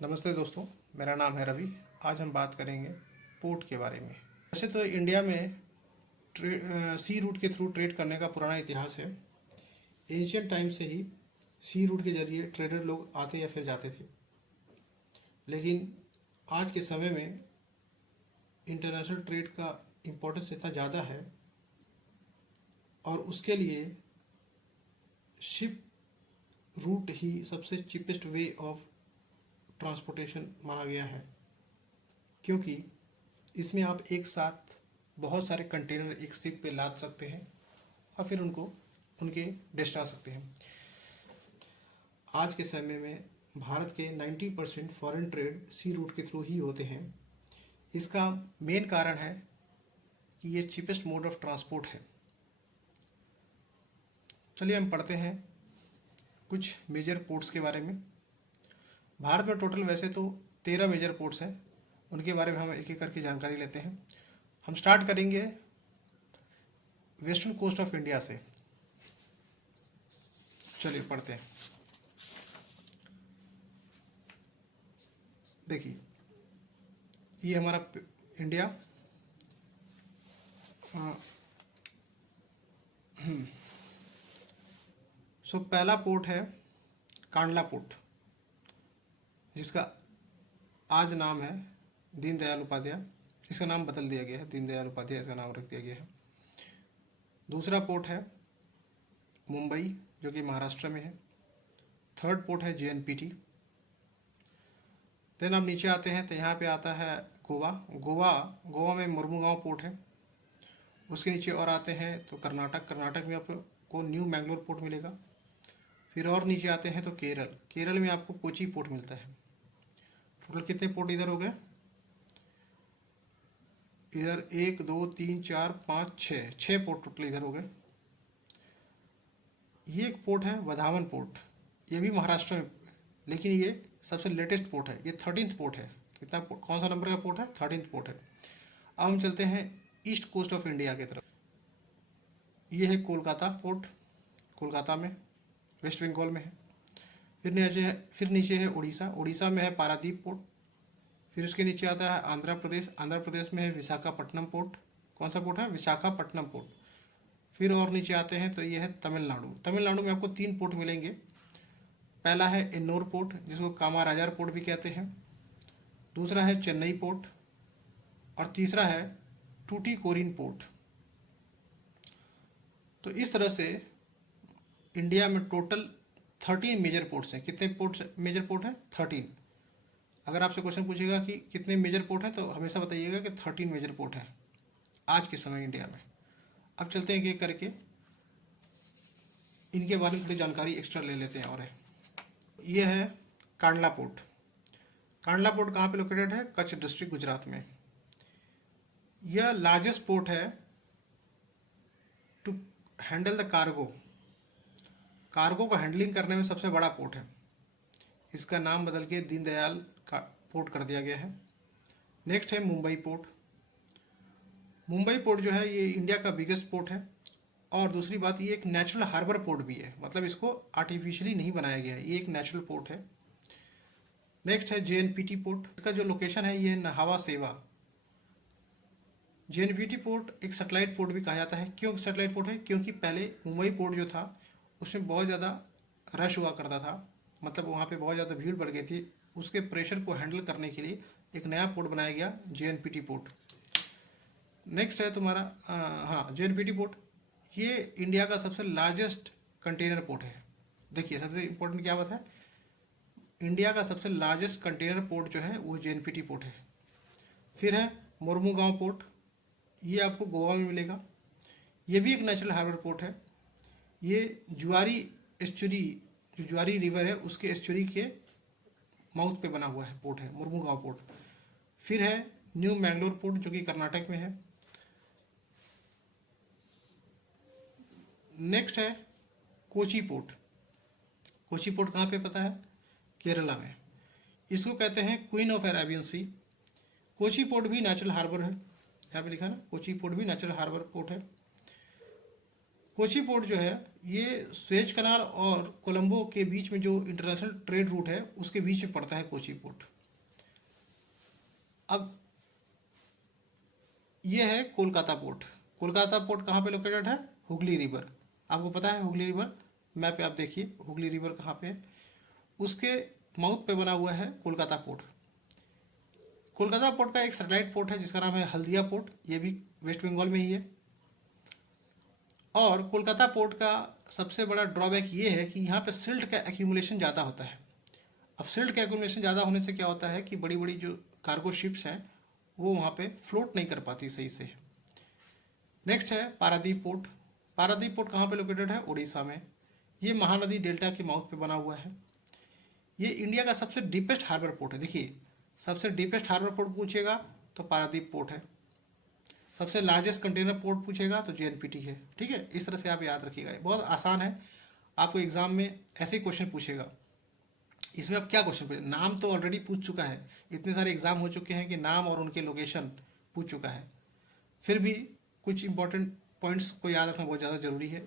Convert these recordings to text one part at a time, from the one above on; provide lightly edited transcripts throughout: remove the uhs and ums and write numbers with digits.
नमस्ते दोस्तों, मेरा नाम है रवि। आज हम बात करेंगे पोर्ट के बारे में। वैसे तो इंडिया में सी रूट के थ्रू ट्रेड करने का पुराना इतिहास है। एंशियंट टाइम से ही सी रूट के जरिए ट्रेडर लोग आते या फिर जाते थे, लेकिन आज के समय में इंटरनेशनल ट्रेड का इम्पोर्टेंस इतना ज़्यादा है और उसके लिए शिप रूट ही सबसे चीपेस्ट वे ऑफ ट्रांसपोर्टेशन माना गया है, क्योंकि इसमें आप एक साथ बहुत सारे कंटेनर एक शिप पे लाद सकते हैं और फिर उनको उनके डेस्टिनेशन सकते हैं। आज के समय में भारत के 90% फॉरेन ट्रेड सी रूट के थ्रू ही होते हैं। इसका मेन कारण है कि ये चीपेस्ट मोड ऑफ ट्रांसपोर्ट है। चलिए हम पढ़ते हैं कुछ मेजर पोर्ट्स के बारे में। भारत में टोटल वैसे तो 13 मेजर पोर्ट्स हैं, उनके बारे में हम एक एक करके जानकारी लेते हैं। हम स्टार्ट करेंगे वेस्टर्न कोस्ट ऑफ इंडिया से। चलिए पढ़ते हैं। देखिए, ये हमारा इंडिया पहला पोर्ट है कांडला पोर्ट, जिसका आज नाम है दीनदयाल उपाध्याय। इसका नाम बदल दिया गया है, दीनदयाल उपाध्याय इसका नाम रख दिया गया है। दूसरा पोर्ट है मुंबई, जो कि महाराष्ट्र में है। थर्ड पोर्ट है JNPT। देन आप नीचे आते हैं तो यहाँ पे आता है गोवा में मुर्मुगांव पोर्ट है। उसके नीचे और आते हैं तो कर्नाटक में आपको न्यू मैंगलोर पोर्ट मिलेगा। फिर और नीचे आते हैं तो केरल में आपको कोची पोर्ट मिलता है। टोटल कितने पोर्ट इधर हो गए? इधर 1 2 3 4 5 6 पोर्ट टोटल इधर हो गए। ये एक पोर्ट है वधावन पोर्ट, ये भी महाराष्ट्र में, लेकिन ये सबसे लेटेस्ट पोर्ट है। ये 13th पोर्ट है। कितना कौन सा नंबर का पोर्ट है? 13th पोर्ट है। अब हम चलते हैं ईस्ट कोस्ट ऑफ इंडिया की तरफ। ये है कोलकाता पोर्ट, कोलकाता में, वेस्ट बंगाल में है। फिर नीचे है उड़ीसा में है पारादीप पोर्ट। फिर उसके नीचे आता है आंध्र प्रदेश में है विशाखापट्टनम पोर्ट। कौन सा पोर्ट है? विशाखापट्टनम पोर्ट। फिर और नीचे आते हैं तो ये है तमिलनाडु में आपको 3 पोर्ट मिलेंगे। पहला है एन्नोर पोर्ट, जिसको कामाराजार पोर्ट भी कहते हैं। दूसरा है चेन्नई पोर्ट और तीसरा है टूटीकोरिन पोर्ट। तो इस तरह से इंडिया में टोटल 13 मेजर पोर्ट्स हैं। कितने मेजर पोर्ट हैं? 13। अगर आपसे क्वेश्चन पूछेगा कि कितने मेजर पोर्ट हैं, तो हमेशा बताइएगा कि 13 मेजर पोर्ट हैं आज के समय इंडिया में। अब चलते हैं एक करके इनके बारे में थोड़ी जानकारी एक्स्ट्रा ले लेते हैं। और ये है कांडला पोर्ट। कांडला पोर्ट कहाँ पे लोकेटेड है? कच्छ डिस्ट्रिक्ट, गुजरात में। यह लार्जेस्ट पोर्ट है टू हैंडल द कार्गो को हैंडलिंग करने में सबसे बड़ा पोर्ट है। इसका नाम बदल के दीनदयाल का पोर्ट कर दिया गया है। नेक्स्ट है मुंबई पोर्ट। मुंबई पोर्ट जो है ये इंडिया का बिगेस्ट पोर्ट है। और दूसरी बात, ये एक नेचुरल हार्बर पोर्ट भी है, मतलब इसको आर्टिफिशियली नहीं बनाया गया है, ये एक नेचुरल पोर्ट है। नेक्स्ट है JNPT पोर्ट। इसका जो लोकेशन है ये नहावा सेवा। JNPT पोर्ट एक सैटेलाइट पोर्ट भी कहा जाता है। क्यों सैटेलाइट पोर्ट है? क्योंकि पहले मुंबई पोर्ट जो था उसमें बहुत ज़्यादा रश हुआ करता था, मतलब वहाँ पे बहुत ज़्यादा भीड़ बढ़ गई थी। उसके प्रेशर को हैंडल करने के लिए एक नया पोर्ट बनाया गया, JNPT पोर्ट। नेक्स्ट है तुम्हारा JNPT पोर्ट। ये इंडिया का सबसे लार्जेस्ट कंटेनर पोर्ट है। देखिए, सबसे इम्पोर्टेंट क्या बात है, इंडिया का सबसे लार्जेस्ट कंटेनर पोर्ट जो है वो JNPT पोर्ट है। फिर है मुर्मुगांव पोर्ट, ये आपको गोवा में मिलेगा। ये भी एक नेचुरल हार्बर पोर्ट है। ये जुआरी एस्चुरी, जो जुआरी रिवर है उसके एस्चुरी के माउथ पे बना हुआ है पोर्ट है मुर्मुगांव पोर्ट। फिर है न्यू मैंगलोर पोर्ट, जो कि कर्नाटक में है। नेक्स्ट है कोची पोर्ट। कोची पोर्ट कहाँ पे पता है? केरला में। इसको कहते हैं queen of Arabian sea. Kochi port भी नेचुरल हार्बर है, यहाँ पे लिखा ना, कोची पोर्ट भी नेचुरल हार्बर पोर्ट है। कोची पोर्ट जो है ये सुएज कनाल और कोलंबो के बीच में जो इंटरनेशनल ट्रेड रूट है उसके बीच में पड़ता है कोची पोर्ट। अब ये है कोलकाता पोर्ट। कोलकाता पोर्ट कहाँ पे लोकेटेड है? हुगली रिवर। आपको पता है हुगली रिवर, मैप पे आप देखिए हुगली रिवर कहाँ पे है, उसके माउथ पे बना हुआ है कोलकाता पोर्ट। कोलकाता पोर्ट का एक सैटेलाइट पोर्ट है जिसका नाम है हल्दिया पोर्ट, ये भी वेस्ट बंगाल में ही है। और कोलकाता पोर्ट का सबसे बड़ा ड्रॉबैक ये है कि यहाँ पे सिल्ट का एक्यूमुलेशन ज़्यादा होता है। अब सिल्ट का एक्यूमुलेशन ज़्यादा होने से क्या होता है कि बड़ी बड़ी जो कार्गो शिप्स हैं वो वहाँ पे फ्लोट नहीं कर पाती सही से। नेक्स्ट है पारादीप पोर्ट। पारादीप पोर्ट कहाँ पे लोकेटेड है? उड़ीसा में। ये महानदी डेल्टा के माउथ पे बना हुआ है। ये इंडिया का सबसे डीपेस्ट हार्बर पोर्ट है। देखिए सबसे डीपेस्ट हार्बर पोर्ट पूछेगा तो पारादीप पोर्ट है, सबसे लार्जेस्ट कंटेनर पोर्ट पूछेगा तो JNPT है। ठीक है, इस तरह से आप याद रखिएगा, बहुत आसान है। आपको एग्जाम में ऐसे ही क्वेश्चन पूछेगा। इसमें अब क्या क्वेश्चन पूछे? नाम तो ऑलरेडी पूछ चुका है, इतने सारे एग्जाम हो चुके हैं कि नाम और उनके लोकेशन पूछ चुका है। फिर भी कुछ इंपॉर्टेंट पॉइंट्स को याद रखना बहुत ज़्यादा जरूरी है।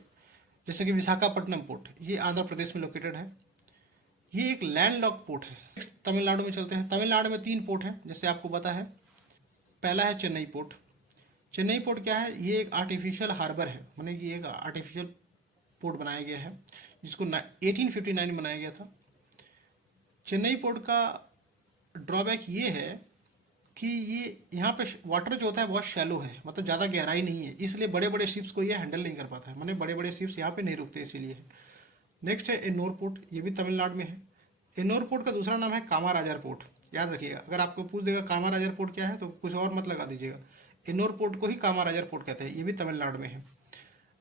जैसे कि विशाखापट्टनम पोर्ट, ये आंध्र प्रदेश में लोकेटेड है। ये एक लैंड लॉक पोर्ट है। तमिलनाडु में चलते हैं। तमिलनाडु में 3 पोर्ट हैं जैसे आपको पता है। पहला है चेन्नई पोर्ट। चेन्नई पोर्ट क्या है? ये एक आर्टिफिशियल हार्बर है, माने कि एक आर्टिफिशियल पोर्ट बनाया गया है जिसको 1859 में बनाया गया था। चेन्नई पोर्ट का ड्रॉबैक ये है कि ये यहाँ पे वाटर जो होता है बहुत शैलो है, मतलब ज़्यादा गहराई नहीं है, इसलिए बड़े बड़े शिप्स को ये हैंडल नहीं कर पाता है, माने बड़े बड़े शिप्स यहाँ पे नहीं रुकते इसीलिए। नेक्स्ट है एन्नोर पोर्ट, ये भी तमिलनाडु में है। एन्नोर पोर्ट का दूसरा नाम है कामाराजार पोर्ट। याद रखिएगा, अगर आपको पूछ देगा कामाराजार पोर्ट क्या है तो कुछ और मत लगा दीजिएगा, एन्नोर पोर्ट को ही कामाराजार पोर्ट कहते हैं, ये भी तमिलनाडु में है।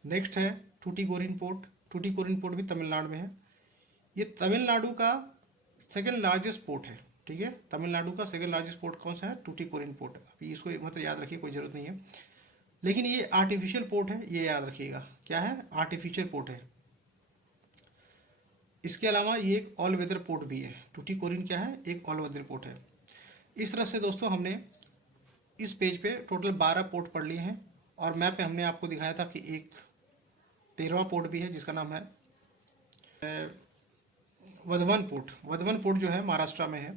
नेक्स्ट है टूटीकोरिन पोर्ट। टूटीकोरिन पोर्ट भी तमिलनाडु में है। ये तमिलनाडु का सेकेंड लार्जेस्ट पोर्ट है। ठीक है, तमिलनाडु का सेकेंड लार्जेस्ट पोर्ट कौन सा है? टूटीकोरिन पोर्ट। अभी इसको मतलब याद रखिए, कोई जरूरत नहीं है, लेकिन ये आर्टिफिशियल पोर्ट है, ये याद रखिएगा क्या है? आर्टिफिशियल पोर्ट है। इसके अलावा ये एक ऑल वेदर पोर्ट भी है। टूटीकोरिन क्या है? एक ऑल वेदर पोर्ट है। इस तरह से दोस्तों हमने इस पेज पे टोटल 12 पोर्ट पढ़ लिए हैं और मैप पे हमने आपको दिखाया था कि एक 13वां पोर्ट भी है जिसका नाम है वधवन पोर्ट। वधवन पोर्ट जो है महाराष्ट्र में है,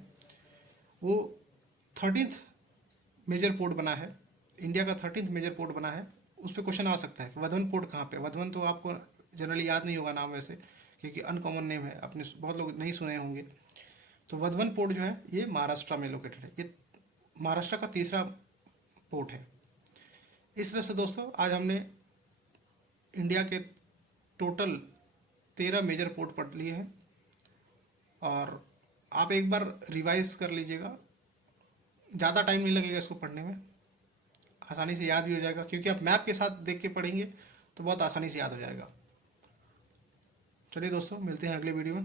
वो 13th मेजर पोर्ट बना है, इंडिया का 13th मेजर पोर्ट बना है। उस पर क्वेश्चन आ सकता है कि वधवन पोर्ट कहाँ पे? वधवन तो आपको जनरली याद नहीं होगा नाम वैसे, क्योंकि अनकॉमन नेम है, अपने बहुत लोग नहीं सुने होंगे। तो वधवन पोर्ट जो है ये महाराष्ट्र में लोकेटेड है, ये महाराष्ट्र का 3रा पोर्ट है। इस तरह से दोस्तों आज हमने इंडिया के टोटल 13 मेजर पोर्ट पढ़ लिए हैं और आप एक बार रिवाइज कर लीजिएगा, ज़्यादा टाइम नहीं लगेगा इसको पढ़ने में, आसानी से याद भी हो जाएगा, क्योंकि आप मैप के साथ देख के पढ़ेंगे तो बहुत आसानी से याद हो जाएगा। चलिए दोस्तों, मिलते हैं अगले वीडियो में।